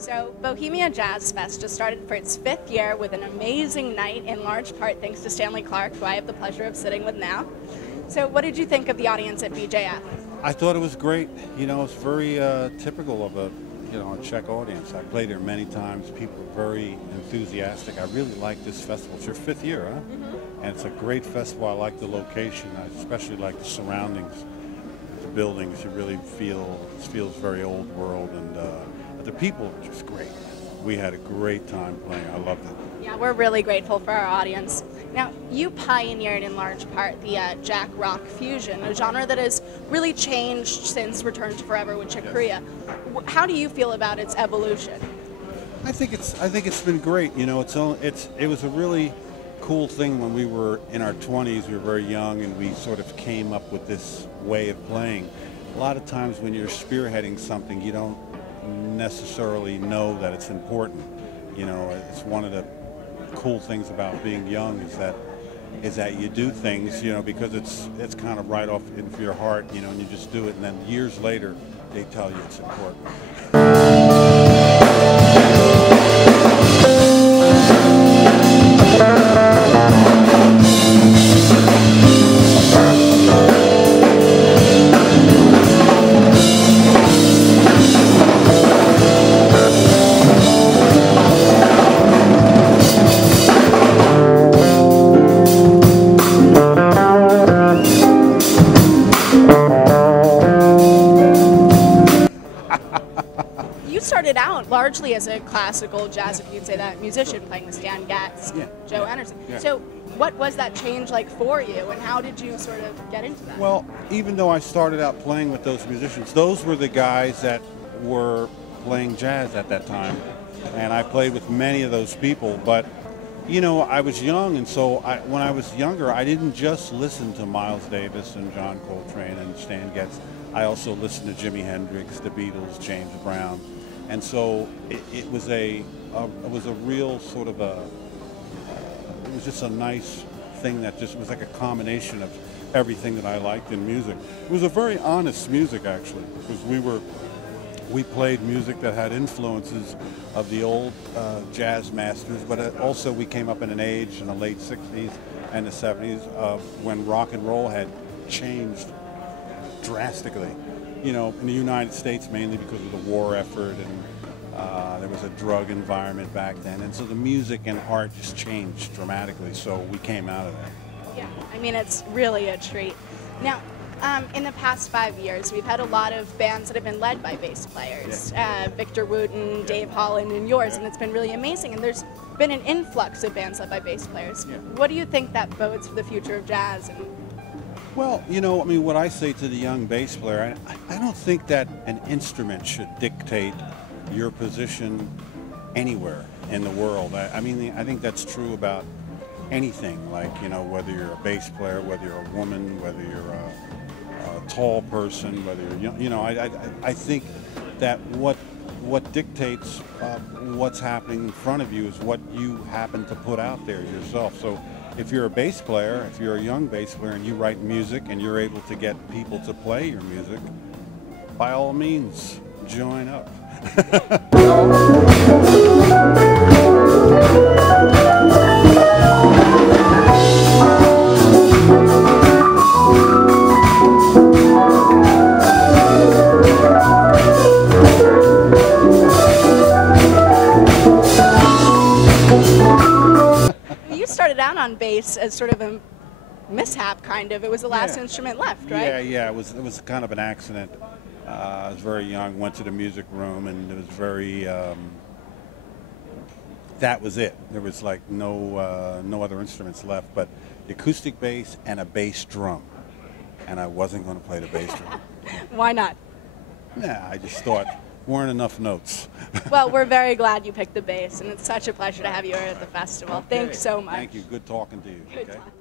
So, Bohemia Jazz Fest just started for its 5th year with an amazing night, in large part thanks to Stanley Clarke, who I have the pleasure of sitting with now. So, what did you think of the audience at BJF? I thought it was great. You know, it's very typical of a Czech audience. I played there many times. People are very enthusiastic. I really like this festival. It's your 5th year, huh? Mm-hmm. And it's a great festival. I like the location. I especially like the surroundings, the buildings. You really it feels very old world, and the people are just great. We had a great time playing. I loved it. Yeah, we're really grateful for our audience. Now, you pioneered in large part the Jack Rock fusion, a genre that has really changed since Return to Forever with Chick Corea. How do you feel about its evolution? I think it's been great. You know, it was a really cool thing when we were in our 20s. We were very young, and we sort of came up with this way of playing. A lot of times when you're spearheading something, you don't necessarily know that it's important. You know, it's one of the cool things about being young is that you do things, you know, because it's kind of right off into your heart, you know, and you just do it, and then years later they tell you it's important. You started out largely as a classical jazz, if you'd say that, musician, playing with Stan Getz, Joe Anderson. Yeah. So what was that change like for you, and how did you sort of get into that? Well, even though I started out playing with those musicians, those were the guys that were playing jazz at that time, and I played with many of those people. But you know, I was young, and so when I was younger, I didn't just listen to Miles Davis and John Coltrane and Stan Getz. I also listened to Jimi Hendrix, the Beatles, James Brown, and so it was a real sort of it was just a nice thing that just was like a combination of everything that I liked in music. It was a very honest music, actually, because we played music that had influences of the old jazz masters, but also we came up in an age in the late 60s and the 70s of when rock and roll had changed drastically. You know, in the United States mainly because of the war effort, and there was a drug environment back then, and so the music and art just changed dramatically, so we came out of that. Yeah, I mean, it's really a treat. Now, in the past 5 years, we've had a lot of bands that have been led by bass players. Victor Wooten, Dave Holland, and yours, and it's been really amazing. And there's been an influx of bands led by bass players. What do you think that bodes for the future of jazz? Well, you know, I mean, what I say to the young bass player, I don't think that an instrument should dictate your position anywhere in the world. I mean, I think that's true about anything, like, you know, whether you're a bass player, whether you're a woman, whether you're a tall person, whether you're young. You know, I think that what dictates what's happening in front of you is what you happen to put out there yourself. So if you're a bass player, if you're a young bass player and you write music and you're able to get people to play your music, by all means, join up. You started out on bass as sort of a mishap, kind of. It was the last instrument left, right? Yeah. It was kind of an accident. I was very young, went to the music room, and it was very, that was it. There was like no other instruments left but the acoustic bass and a bass drum. And I wasn't going to play the bass drum. Why not? Nah, I just thought, weren't enough notes. Well, we're very glad you picked the bass, and it's such a pleasure to have you here at the festival. Okay. Thanks so much. Thank you. Good talking to you. Good okay? talk.